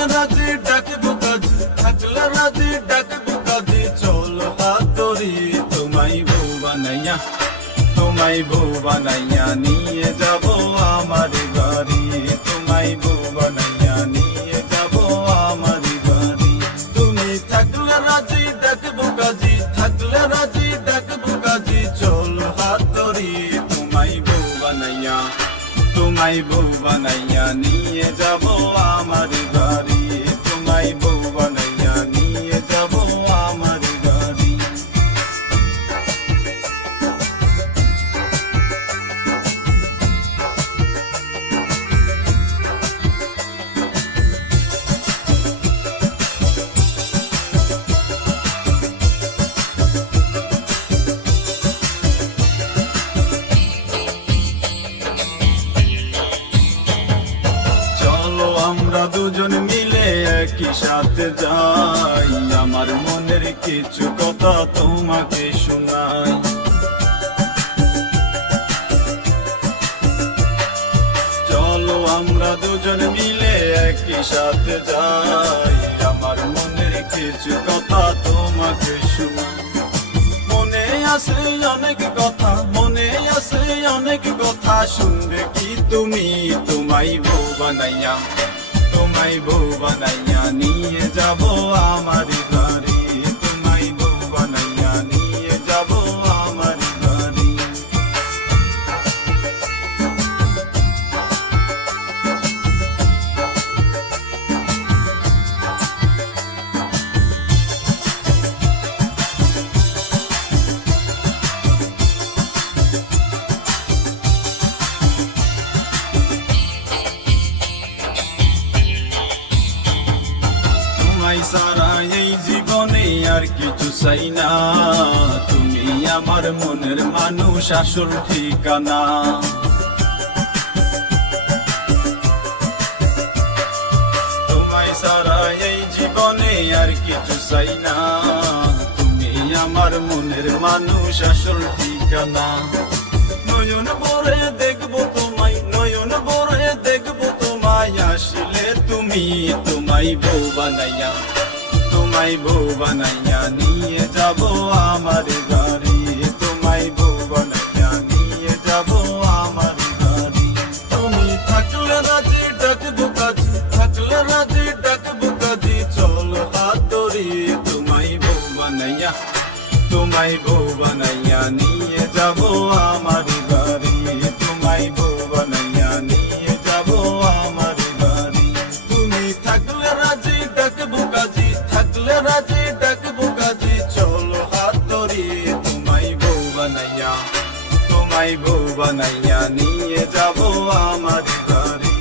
থাকলে রাজি ডাকবো কাজী, থাকলে রাজি ডাকবো কাজী, চল হাত ধরি তোমায় বউ বানাইয়া, তোমায় বউ বানাইয়া নিয়ে যাব আমার বাড়ি, তোমায় বউ বানাইয়া নিয়ে যাব আমার বাড়ি। তুমি থাকলে রাজি ডাকবো কাজী, থাকলে রাজি ডাকবো কাজী, চল হাত ধরি তোমায় বউ বানাইয়া, তোমায় বউ বানাইয়া নিয়ে যাব আমার বাড়ি, তোমায় বউ বানাইয়া নিয়ে যাব আমার বাড়ি। আমরা দুজন মিলে একই সাথে যাই, আমার মনের কিছু কথা তোমাকে শোনাই। চলো আমরা দুজন মিলে একই সাথে যাই, আমার মনের কিছু কথা তোমাকে শোনাই। মনে আছে অনেক কথা, মনে আছে অনেক কথা, শুনবে কি তুমি তোমায় বউ বানাইয়া, তোমায় বউ বানাইয়া নিয়ে যাব আমার বাড়ি, তোমায় বউ বানাইয়া নিয়ে যাব আমার বাড়ি। তোমায় সারা এই জীবনে আর কিছু চাই না, তুমি আমার মনের মানুষ, আসল ঠিকানা। তোমায় সারা এই জীবনে আর কিছু চাই না, তুমি আমার মনের মানুষ, আসল ঠিকানা। নয়ন ভরে দেখবো তোমায়, নয়ন ভরে দেখবো তোমায়, আসলে তুমি তোমায় বউ বানাইয়া, তোমায় বউ বানাইয়া নিয়ে যাব আমার বাড়ি, তোমায় বউ বানাইয়া নিয়ে যাব আমার বাড়ি। তুমি থাকলে রাজি ডাকবো কাজী, থাকলে রাজি ডাকবো কাজী, চল হাত ধরি তোমায় বউ বানাইয়া, তোমায় বউ বানাইয়া নিয়ে যাব আমার বাড়ি, তোমায় বউ বানাইয়া নিয়ে যাব আমার বাড়ি। তুমি থাকলে রাজি ডাকবো কাজী, থাকলে রাজি ডাকবো কাজী, চল হাত ধরি তোমায় বউ বানাইয়া, তোমায় বউ বানাইয়া নিয়ে যাব আমার বাড়ি।